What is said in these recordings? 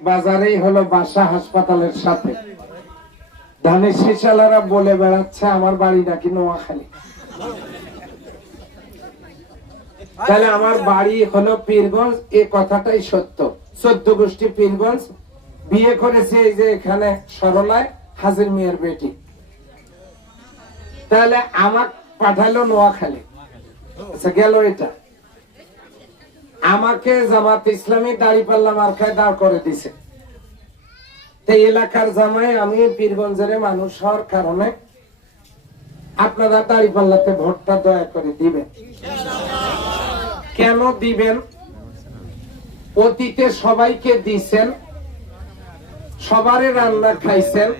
বাজারেই হলো বাসা হাসপাতালের সাথে। ধানের শিশালারা বলে বেড়াচ্ছে, আমার বাড়ি নাকি নোয়াখালী। তাহলে আমার বাড়ি হলো পীরগঞ্জ, এ কথাটাই সত্য। চোদ্দ গোষ্ঠী পীরগঞ্জ, বিয়ে করেছে এই যে এখানে সরলায় হাজির মিয়ার বেটি। তাহলে আমার পাঠালো নোয়াখালী। আচ্ছা গেল এটা। আমাকে জামাত ইসলামী দাড়ি পাল্লা মার্কায় দাঁড় করে দিছে। এলাকার জামাই আমি পীরগঞ্জের মানুষ হওয়ার কারণে আপনারা দাড়ি পাল্লাতে ভোটটা দয়া করে দিবেন। কেন দিবেন? অতীতে সবাইকে দিছেন সবারই রান্না খাইছেন,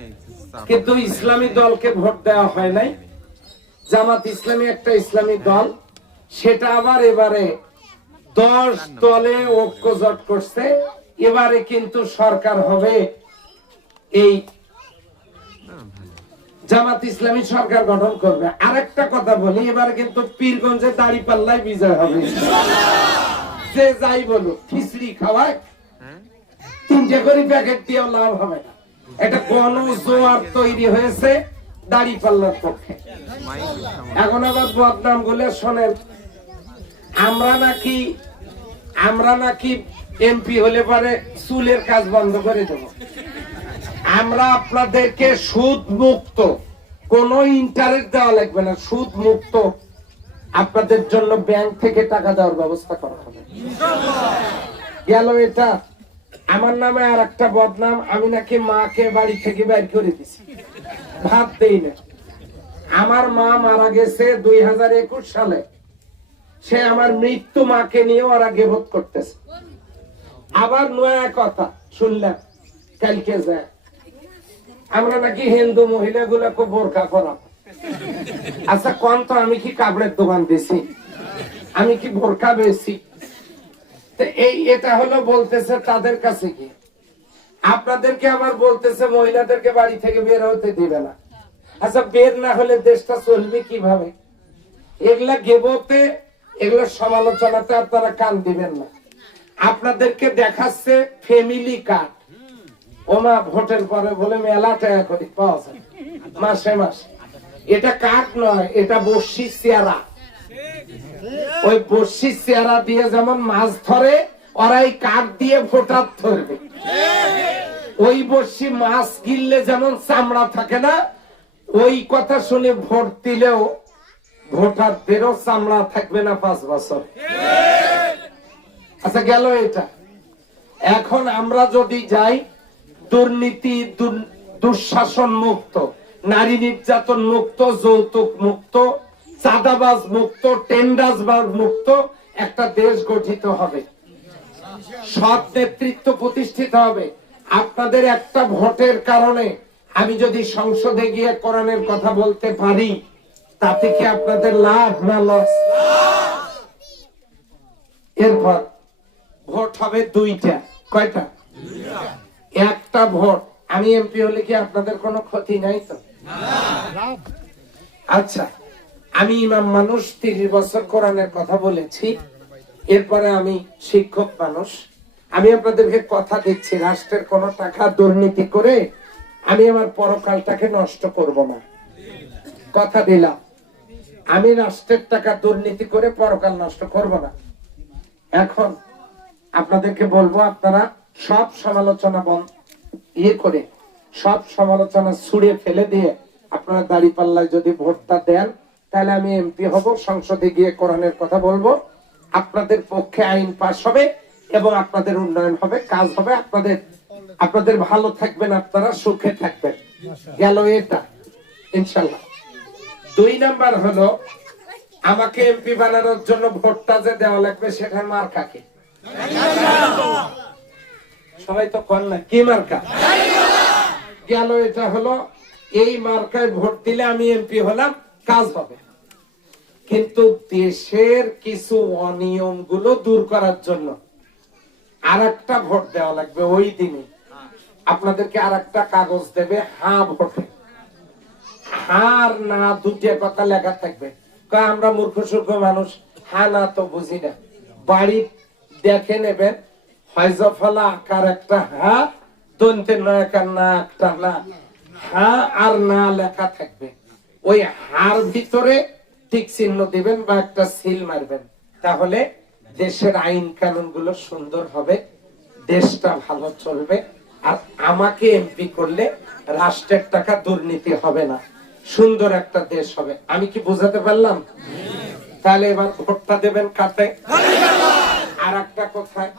কিন্তু ইসলামী দলকে ভোট দেওয়া হয় নাই। জামাত ইসলামী একটা ইসলামী দল, সেটা আবার এবারে দশ দলে ঐক্য জোট করছে। এবারে কিন্তু সরকার হবে এই জামাত ইসলামী সরকার গঠন করবে। আরেকটা কথা বলি, এবারে কিন্তু পীরগঞ্জে দাড়ি পাল্লায় বিজয় হবে। যে যাই বলুক, খিচড়ি খাওয়ায় তিনটে করে প্যাকেট দিয়েও লাভ হবে না। এটা কোন জোয়ার তৈরি হয়েছে দাড়ি পাল্লার পক্ষে। এখন আবার বদনাম বলে শোনেন, আমরা নাকি আমরা নাকি এমপি হলে পরে চুলের কাজ বন্ধ করে দেব। আমরা আপনাদেরকে সুদ মুক্ত কোন ইন্টারেস্ট দেওয়া লাগবে না সুদ মুক্ত আপনাদের জন্য ব্যাংক থেকে টাকা দেওয়ার ব্যবস্থা করা হবে। গেল এটা। আমার নামে আর একটা বদনাম, আমি নাকি মাকে বাড়ি থেকে বের করে দিছি। ভাত দেই না আমার মা মারা গেছে দুই হাজার একুশ সালে। সে আমার মৃত্যু মাকে নিয়ে ওরা গেবত করতেছে। আবার নয়া কথা, শুনলাম, কালকে যায়। আমরা নাকি হিন্দু মহিলা গুলাকে বোরকা করা আচ্ছা কোন তো আমি কি কাপড়ের দোকান দিছি আমি কি বোরখা তো এই এটা হলো বলতেছে তাদের কাছে কি আপনাদেরকে আবার বলতেছে মহিলাদেরকে বাড়ি থেকে বের হতে দিবে না। আচ্ছা বের না হলে দেশটা চলবে কীভাবে? এগুলা গেবতে এগুলো সমালোচনাতে আপনারা কান দিবেন না। আপনাদেরকে দেখাচ্ছে ফ্যামিলি কার্ড ওমা ভোটের পরে বলে মেলা টাকা করে পাওয়া যায়। মাসে মাসে। এটা কার্ড নয়, এটা বসি চেয়ারা ওই বসি চেয়ারা দিয়ে যেমন মাছ ধরে ওরা এই কার্ড দিয়ে ভোটার ধরবে। ওই বসি মাছ গিললে যেমন চামড়া থাকে না, ওই কথা শুনে ভোট দিলেও ভোটারদেরও চামড়া থাকবে না পাঁচ বছর। আচ্ছা গেল এটা। এখন আমরা যদি যাই, দুর্নীতি দুঃশাসন মুক্ত, নারী নির্যাতন মুক্ত, যৌতুক মুক্ত, চাঁদাবাজ মুক্ত টেন্ডাজবাজ মুক্ত, একটা দেশ গঠিত হবে। সৎ নেতৃত্ব প্রতিষ্ঠিত হবে। আপনাদের একটা ভোটের কারণে আমি যদি সংসদে গিয়ে কোরআনের কথা বলতে পারি তাতে কি আপনাদের লাভ না লস? এরপর ভোট হবে দুইটা। কয়টা? একটা ভোট। আমি এমপি হলে কি আপনাদের কোনো ক্ষতি নাই তো? আচ্ছা আমি ইমাম মানুষ, তিরিশ বছর কোরআনের কথা বলেছি। এরপরে আমি শিক্ষক মানুষ। আমি আপনাদেরকে কথা দিচ্ছি, রাষ্ট্রের কোন টাকা দুর্নীতি করে আমি আমার পরকালটাকে নষ্ট করব না। কথা দিলাম। আমি রাষ্ট্রের টাকা দুর্নীতি করে পরকাল নষ্ট করব না। এখন আপনাদেরকে বলব, আপনারা সব সমালোচনা ইয়ে করে, সব সমালোচনা ছুড়ে ফেলে দিয়ে আপনারা দাড়ি পাল্লায় যদি ভোটটা দেন, তাহলে আমি এমপি হব, সংসদে গিয়ে কোরআনের কথা বলব। আপনাদের পক্ষে আইন পাশ হবে এবং আপনাদের উন্নয়ন হবে, কাজ হবে। আপনাদের আপনাদের ভালো থাকবেন আপনারা, সুখে থাকবেন। গেল এটা, ইনশাল্লাহ। দুই নাম্বার হলো, আমাকে এমপি বানানোর জন্য ভোটটা যে দেওয়া লাগবে সেটার মার্কা কি? সবাই তো কর না, কি মার্কা? গেল এটা হলো, এই মার্কায় ভোট দিলে আমি এমপি হলাম, কাজ হবে। কিন্তু দেশের কিছু অনিয়মগুলো দূর করার জন্য আর একটা ভোট দেওয়া লাগবে ওই দিনে। আপনাদেরকে আর একটা কাগজ দেবে, হা ভোটে। হার না দুটিয়া কথা লেখা থাকবে। আমরা মূর্খ সূর্খ মানুষ হ্যাঁ না তো বুঝি না। বাড়ি দেখে নেবেন ফয়জফলা আকার একটা হা দন্তে নয়কার না একটা না হা আর না লেখা থাকবে। ওই হার ভিতরে টিক চিহ্ন দিবেন বা একটা সিল মারবেন। তাহলে দেশের আইন কানুনগুলো সুন্দর হবে, দেশটা ভালো চলবে। আর আমাকে এমপি করলে রাষ্ট্রের টাকা দুর্নীতি হবে না। সুন্দর একটা দেশ হবে। আমি কি বোঝাতে পারলাম? তাহলে এবার ভোটটা দেবেন কাতে আর একটা কোথায়?